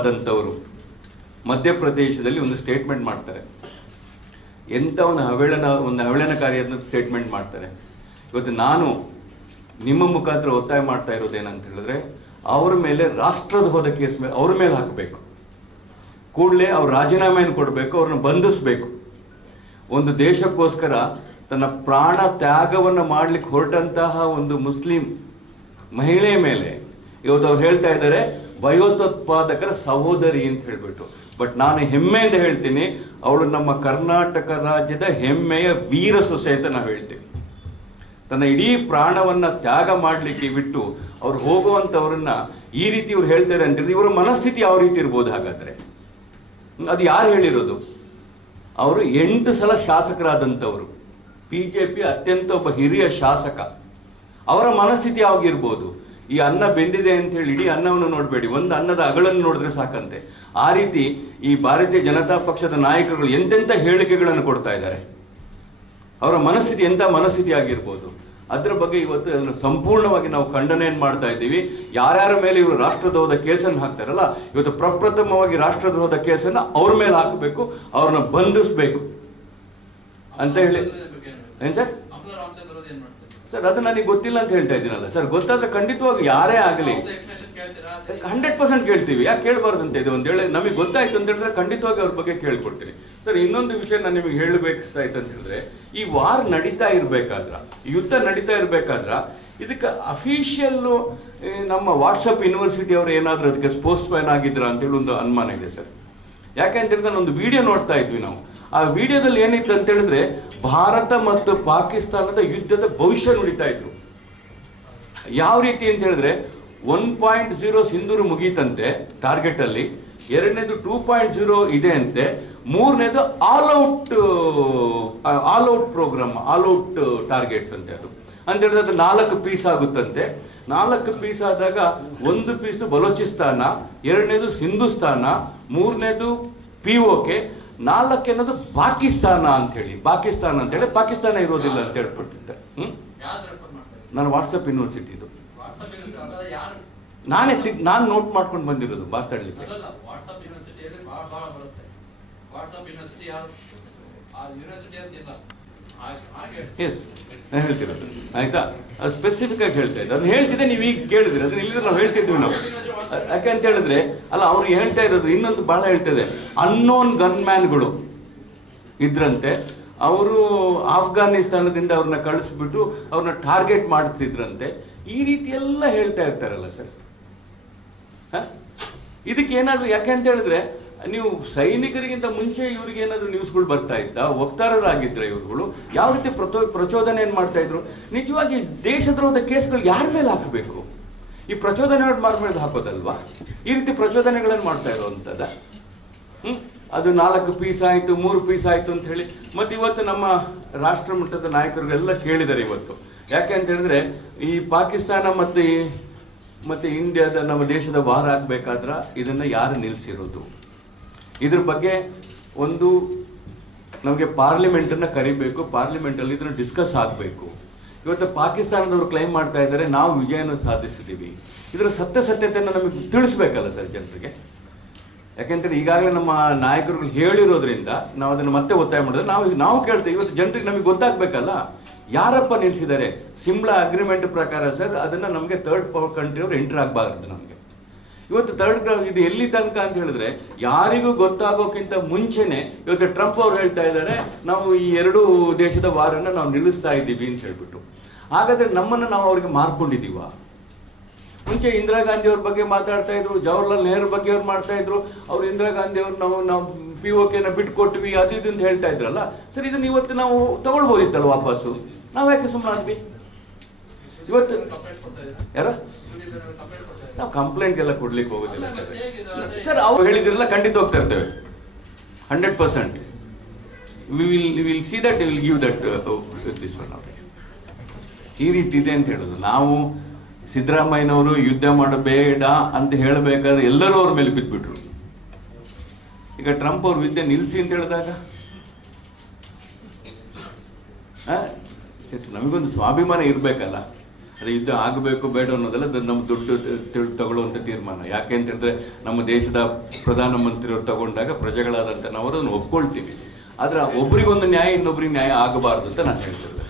ಆದಂಥವರು ಮಧ್ಯಪ್ರದೇಶದಲ್ಲಿ ಒಂದು ಸ್ಟೇಟ್ಮೆಂಟ್ ಮಾಡ್ತಾರೆ. ಎಂಥ ಒಂದು ಅವಹೇಳನಕಾರಿಯಾದ ಸ್ಟೇಟ್ಮೆಂಟ್ ಮಾಡ್ತಾರೆ. ಇವತ್ತು ನಾನು ನಿಮ್ಮ ಮುಖಾಂತರ ಒತ್ತಾಯ ಮಾಡ್ತಾ ಇರೋದೇನಂತ ಹೇಳಿದ್ರೆ, ಅವ್ರ ಮೇಲೆ ರಾಷ್ಟ್ರದ್ರೋಹದ ಕೇಸ್ ಮೇಲೆ ಅವ್ರ ಮೇಲೆ ಹಾಕಬೇಕು. ಕೂಡಲೇ ಅವ್ರ ರಾಜೀನಾಮೆಯನ್ನು ಕೊಡಬೇಕು, ಅವ್ರನ್ನ ಬಂಧಿಸಬೇಕು. ಒಂದು ದೇಶಕ್ಕೋಸ್ಕರ ತನ್ನ ಪ್ರಾಣ ತ್ಯಾಗವನ್ನು ಮಾಡಲಿಕ್ಕೆ ಹೊರಟಂತಹ ಒಂದು ಮುಸ್ಲಿಂ ಮಹಿಳೆಯ ಮೇಲೆ ಇವತ್ತು ಅವ್ರು ಹೇಳ್ತಾ ಇದ್ದಾರೆ ಭಯೋತ್ಪಾದಕರ ಸಹೋದರಿ ಅಂತ ಹೇಳ್ಬಿಟ್ಟು. ಬಟ್ ನಾನು ಹೆಮ್ಮೆಯಿಂದ ಹೇಳ್ತೀನಿ, ಅವಳು ನಮ್ಮ ಕರ್ನಾಟಕ ರಾಜ್ಯದ ಹೆಮ್ಮೆಯ ವೀರ ಸೊಸೆ ಅಂತ ನಾವು ಹೇಳ್ತೀವಿ. ತನ್ನ ಇಡೀ ಪ್ರಾಣವನ್ನ ತ್ಯಾಗ ಮಾಡಲಿಕ್ಕೆ ಬಿಟ್ಟು ಅವ್ರು ಹೋಗುವಂಥವ್ರನ್ನ ಈ ರೀತಿ ಇವ್ರು ಹೇಳ್ತಾರೆ ಅಂತ ಇವರ ಮನಸ್ಥಿತಿ ಯಾವ ರೀತಿ ಇರ್ಬೋದು ಹಾಗಾದ್ರೆ? ಅದು ಯಾರು ಹೇಳಿರೋದು? ಅವರು 8 ಸಲ ಶಾಸಕರಾದಂಥವ್ರು, ಬಿಜೆಪಿ ಅತ್ಯಂತ ಒಬ್ಬ ಹಿರಿಯ ಶಾಸಕ. ಅವರ ಮನಸ್ಥಿತಿ ಯಾವಾಗಿರ್ಬೋದು? ಈ ಅನ್ನ ಬೆಂದಿದೆ ಅಂತ ಹೇಳಿ ಇಡೀ ಅನ್ನವನ್ನು ನೋಡಬೇಡಿ, ಒಂದು ಅನ್ನದ ಅಗಳನ್ನು ನೋಡಿದ್ರೆ ಸಾಕಂತೆ. ಆ ರೀತಿ ಈ ಭಾರತೀಯ ಜನತಾ ಪಕ್ಷದ ನಾಯಕರುಗಳು ಎಂತೆಂಥ ಹೇಳಿಕೆಗಳನ್ನು ಕೊಡ್ತಾ ಇದ್ದಾರೆ. ಅವರ ಮನಸ್ಥಿತಿ ಎಂಥ ಮನಸ್ಥಿತಿ ಆಗಿರ್ಬೋದು? ಅದರ ಬಗ್ಗೆ ಇವತ್ತು ಸಂಪೂರ್ಣವಾಗಿ ನಾವು ಖಂಡನೆಯನ್ನು ಮಾಡ್ತಾ ಇದ್ದೀವಿ. ಯಾರ್ಯಾರ ಮೇಲೆ ಇವರು ರಾಷ್ಟ್ರದ್ರೋಹದ ಕೇಸನ್ನು ಹಾಕ್ತಾರಲ್ಲ, ಇವತ್ತು ಪ್ರಪ್ರಥಮವಾಗಿ ರಾಷ್ಟ್ರದ್ರೋಹದ ಕೇಸನ್ನು ಅವ್ರ ಮೇಲೆ ಹಾಕಬೇಕು, ಅವ್ರನ್ನ ಬಂಧಿಸಬೇಕು ಅಂತ ಹೇಳಿ. ಏನ್ ಸರ್? ಸರ್ ಅದು ನನಗೆ ಗೊತ್ತಿಲ್ಲ ಅಂತ ಹೇಳ್ತಾ ಇದ್ದೀನಲ್ಲ ಸರ್. ಗೊತ್ತಾದ್ರೆ ಖಂಡಿತವಾಗಿ ಯಾರೇ ಆಗಲಿ 100% ಕೇಳ್ತೀವಿ. ಯಾಕೆ ಕೇಳಬಾರ್ದು ಅಂತ ಇದೆ? ಒಂದು ವೇಳೆ ನಮಗೆ ಗೊತ್ತಾಯ್ತು ಅಂತ ಹೇಳಿದ್ರೆ ಖಂಡಿತವಾಗಿ ಅವ್ರ ಬಗ್ಗೆ ಕೇಳ್ಕೊಡ್ತೀನಿ. ಸರ್, ಇನ್ನೊಂದು ವಿಷಯ ನಾನು ನಿಮಗೆ ಹೇಳಬೇಕಾಯ್ತು ಅಂತ ಹೇಳಿದ್ರೆ, ಈ ವಾರ್ ನಡೀತಾ ಇರ್ಬೇಕಾದ್ರ, ಯುದ್ಧ ನಡೀತಾ ಇರ್ಬೇಕಾದ್ರ ಇದಕ್ಕೆ ಅಫಿಷಿಯಲ್ಲು ನಮ್ಮ ವಾಟ್ಸಪ್ ಯೂನಿವರ್ಸಿಟಿ ಅವರು ಏನಾದರೂ ಅದಕ್ಕೆ ಸ್ಪೋರ್ಟ್ಸ್ ಮ್ಯಾನ್ ಆಗಿದ್ರ ಅಂತೇಳಿ ಒಂದು ಅನುಮಾನ ಇದೆ ಸರ್. ಯಾಕೆ ಅಂತ ಹೇಳಿದ್ರೆ ಒಂದು ವಿಡಿಯೋ ನೋಡ್ತಾ ಇದ್ವಿ ನಾವು. ಆ ವಿಡಿಯೋದಲ್ಲಿ ಏನಿತ್ತು ಅಂತ ಹೇಳಿದ್ರೆ, ಭಾರತ ಮತ್ತು ಪಾಕಿಸ್ತಾನದ ಯುದ್ಧದ ಭವಿಷ್ಯ ನುಡಿತಾ ಇದ್ರು. ಯಾವ ರೀತಿ ಅಂತ ಹೇಳಿದ್ರೆ 1.0 ಸಿಂಧೂರು ಮುಗೀತಂತೆ ಟಾರ್ಗೆಟ್ ಅಲ್ಲಿ, ಎರಡನೇದು 2.0 ಇದೆ ಅಂತೆ, ಮೂರನೇದು all out programme, all out targets ಅಂತೆ. ಅದು ಅಂತ ಹೇಳಿದ್ರೆ ಅದು 4 ಪೀಸ್ ಆಗುತ್ತಂತೆ. 4 ಪೀಸ್ ಆದಾಗ ಒಂದು ಪೀಸ್ ಬಲೋಚಿಸ್ತಾನ, ಎರಡನೇದು ಹಿಂದೂಸ್ತಾನ, ಮೂರನೇದು POK, 4 ಅನ್ನೋದು ಪಾಕಿಸ್ತಾನ ಅಂತ ಹೇಳಿ. ಪಾಕಿಸ್ತಾನ ಅಂತ ಹೇಳಿ ಪಾಕಿಸ್ತಾನ ಇರೋದಿಲ್ಲ ಅಂತ ಹೇಳ್ಬಿಟ್ಟಿದ್ದೆ. ನಾನು ವಾಟ್ಸಪ್ ಯೂನಿವರ್ಸಿಟಿ ಇದು ನಾನು ನೋಟ್ ಮಾಡ್ಕೊಂಡು ಬಂದಿರೋದು ಮಾತಾಡ್ಲಿಕ್ಕೆ. ಎಸ್, ನಾನು ಹೇಳ್ತಿರೋದು ಆಯ್ತಾ, ಸ್ಪೆಸಿಫಿಕ್ ಆಗಿ ಹೇಳ್ತಾ ಇದ್ದೆ. ಅದನ್ನ ಹೇಳ್ತಿದ್ದೆ, ನೀವು ಈಗ ಕೇಳಿದ್ರಿ. ಅದನ್ನ ಇಲ್ಲಿದ್ರೆ ನಾವು ಹೇಳ್ತಿದ್ವಿ ನಾವು. ಯಾಕಂತ ಹೇಳಿದ್ರೆ ಅಲ್ಲ, ಅವ್ರಿಗೆ ಹೇಳ್ತಾ ಇರೋದು ಇನ್ನೊಂದು ಬಹಳ ಹೇಳ್ತಿದೆ. ಅನ್ನೋನ್ ಗನ್ಮ್ಯಾನ್ಗಳು ಇದ್ರಂತೆ, ಅವರು ಆಫ್ಘಾನಿಸ್ತಾನದಿಂದ ಅವ್ರನ್ನ ಕಳಿಸ್ಬಿಟ್ಟು ಅವ್ರನ್ನ ಟಾರ್ಗೆಟ್ ಮಾಡ್ತಿದ್ರಂತೆ. ಈ ರೀತಿ ಎಲ್ಲ ಹೇಳ್ತಾ ಇರ್ತಾರಲ್ಲ ಸರ್. ಇದಕ್ಕೆ ಏನಾದ್ರು, ಯಾಕೆ ಅಂತ ಹೇಳಿದ್ರೆ ನೀವು ಸೈನಿಕರಿಗಿಂತ ಮುಂಚೆ ಇವ್ರಿಗೆ ಏನಾದ್ರು ನ್ಯೂಸ್ಗಳು ಬರ್ತಾ ಇದ್ದ, ವಕ್ತಾರರಾಗಿದ್ರ ಇವ್ರುಗಳು ಯಾವ ರೀತಿ ಪ್ರಚೋದನೆಯನ್ನು ಮಾಡ್ತಾ ಇದ್ರು? ನಿಜವಾಗಿ ದೇಶದ್ರೋಹದ ಕೇಸ್ಗಳು ಯಾರ ಮೇಲೆ ಹಾಕಬೇಕು? ಈ ಪ್ರಚೋದನೆ ಮೇಲೆ ಹಾಕೋದಲ್ವಾ? ಈ ರೀತಿ ಪ್ರಚೋದನೆಗಳನ್ನು ಮಾಡ್ತಾ ಇರುವಂತದ. ಅದು 4 ಪೀಸ್ ಆಯ್ತು, 3 ಪೀಸ್ ಆಯ್ತು ಅಂತ ಹೇಳಿ. ಮತ್ತೆ ಇವತ್ತು ನಮ್ಮ ರಾಷ್ಟ್ರ ಮಟ್ಟದ ನಾಯಕರುಗಳೆಲ್ಲ ಕೇಳಿದ್ದಾರೆ ಇವತ್ತು. ಯಾಕೆ ಅಂತ ಹೇಳಿದ್ರೆ, ಈ ಪಾಕಿಸ್ತಾನ ಮತ್ತೆ ಇಂಡಿಯಾದ ನಮ್ಮ ದೇಶದ ವಾರ ಆಗ್ಬೇಕಾದ್ರ ಇದನ್ನ ಯಾರು ನಿಲ್ಲಿಸಿರೋದು? ಇದ್ರ ಬಗ್ಗೆ ಒಂದು ನಮಗೆ ಪಾರ್ಲಿಮೆಂಟನ್ನು ಕರಿಬೇಕು, ಪಾರ್ಲಿಮೆಂಟಲ್ಲಿ ಇದನ್ನು ಡಿಸ್ಕಸ್ ಆಗಬೇಕು. ಇವತ್ತು ಪಾಕಿಸ್ತಾನದವರು ಕ್ಲೈಮ್ ಮಾಡ್ತಾ ಇದ್ದಾರೆ ನಾವು ವಿಜಯನ ಸಾಧಿಸಿದ್ದೀವಿ. ಇದರ ಸತ್ಯತೆಯನ್ನು ನಮಗೆ ತಿಳಿಸ್ಬೇಕಲ್ಲ ಸರ್ ಜನರಿಗೆ. ಯಾಕೆಂತಂದ್ರೆ ಈಗಾಗಲೇ ನಮ್ಮ ನಾಯಕರುಗಳು ಹೇಳಿರೋದ್ರಿಂದ ನಾವು ಅದನ್ನು ಮತ್ತೆ ಒತ್ತಾಯ ಮಾಡಿದ್ರೆ ನಾವು ಕೇಳ್ತೇವೆ. ಇವತ್ತು ಜನರಿಗೆ ನಮಗೆ ಗೊತ್ತಾಗಬೇಕಲ್ಲ ಯಾರಪ್ಪ ನಿಲ್ಲಿಸಿದ್ದಾರೆ. ಸಿಮ್ಲಾ ಅಗ್ರಿಮೆಂಟ್ ಪ್ರಕಾರ ಸರ್ ಅದನ್ನು ನಮಗೆ ಥರ್ಡ್ ಕಂಟ್ರಿ ಅವರು ಎಂಟರ್ ಆಗಬಾರ್ದು. ನಮಗೆ ಇವತ್ತು ಇದು ಎಲ್ಲಿ ತನಕ ಅಂತ ಹೇಳಿದ್ರೆ, ಯಾರಿಗೂ ಗೊತ್ತಾಗೋಕ್ಕಿಂತ ಮುಂಚೆನೆ ಇವತ್ತು ಟ್ರಂಪ್ ಅವ್ರು ಹೇಳ್ತಾ ಇದ್ದಾರೆ ನಾವು ಈ 2 ದೇಶದ ವಾರನ್ನ ನಾವು ನಿಲ್ಲಿಸ್ತಾ ಇದ್ದೀವಿ ಅಂತ ಹೇಳ್ಬಿಟ್ಟು. ಹಾಗಾದ್ರೆ ನಮ್ಮನ್ನು ನಾವು ಅವ್ರಿಗೆ ಮಾರ್ಕೊಂಡಿದ್ದೀವ? ಮುಂಚೆ ಇಂದಿರಾ ಗಾಂಧಿ ಅವ್ರ ಬಗ್ಗೆ ಮಾತಾಡ್ತಾ ಇದ್ರು, ಜವಾಹರ್ಲಾಲ್ ನೆಹರು ಬಗ್ಗೆ ಅವ್ರು ಮಾಡ್ತಾ ಇದ್ರು. ಅವ್ರು ಇಂದಿರಾ ಗಾಂಧಿ ಅವ್ರು ನಾವು POKನ ಬಿಟ್ಕೊಟ್ವಿ ಅದು ಇದು ಅಂತ ಹೇಳ್ತಾ ಇದ್ರಲ್ಲ ಸರ್. ಇದನ್ನ ಇವತ್ತು ನಾವು ತಗೊಳ್ಬೋದಿತ್ತಲ್ಲ ವಾಪಸ್ಸು. ನಾವು ಯಾಕೆ ಸುಮ್ಮನಾದ್ವಿ? ಇವತ್ತು ಯಾರ ನಾವು ಕಂಪ್ಲೇಂಟ್ ಎಲ್ಲ ಕೊಡ್ಲಿಕ್ಕೆ ಹೋಗೋದಿಲ್ಲ ಸರ್. ಅವ್ರು ಹೇಳಿದ್ರೆಲ್ಲ ಖಂಡಿತ ಹೋಗ್ತಾ ಇರ್ತೇವೆ 100%. Will see that, will give that this one. ಈ ರೀತಿ ಇದೆ ಅಂತ ಹೇಳೋದು. ನಾವು ಸಿದ್ದರಾಮಯ್ಯನವರು ಯುದ್ಧ ಮಾಡಬೇಡ ಅಂತ ಹೇಳಬೇಕಾದ್ರೆ ಎಲ್ಲರೂ ಅವ್ರ ಮೇಲೆ ಬಿದ್ದುಬಿಟ್ರು. ಈಗ ಟ್ರಂಪ್ ಅವ್ರ ಯುದ್ಧ ನಿಲ್ಲಿಸಿ ಅಂತ ಹೇಳಿದಾಗ ನಮಗೊಂದು ಸ್ವಾಭಿಮಾನ ಇರಬೇಕಲ್ಲ. ಅದು ಯುದ್ಧ ಆಗಬೇಕು ಬೇಡ ಅನ್ನೋದಲ್ಲ, ಅದು ನಮ್ಮ ದುಡ್ಡು ತಗೊಳ್ಳುವಂಥ ತೀರ್ಮಾನ. ಯಾಕೆ ಅಂತ ಹೇಳಿದ್ರೆ ನಮ್ಮ ದೇಶದ ಪ್ರಧಾನಮಂತ್ರಿಯವರು ತಗೊಂಡಾಗ ಪ್ರಜೆಗಳಾದಂಥ ನಾವು ಅದನ್ನು ಒಪ್ಕೊಳ್ತೀವಿ. ಆದ್ರೆ ಒಬ್ರಿಗೊಂದು ನ್ಯಾಯ ಇನ್ನೊಬ್ರಿಗೆ ನ್ಯಾಯ ಆಗಬಾರ್ದು ಅಂತ ನಾನು ಹೇಳ್ತಿದ್ದೆ.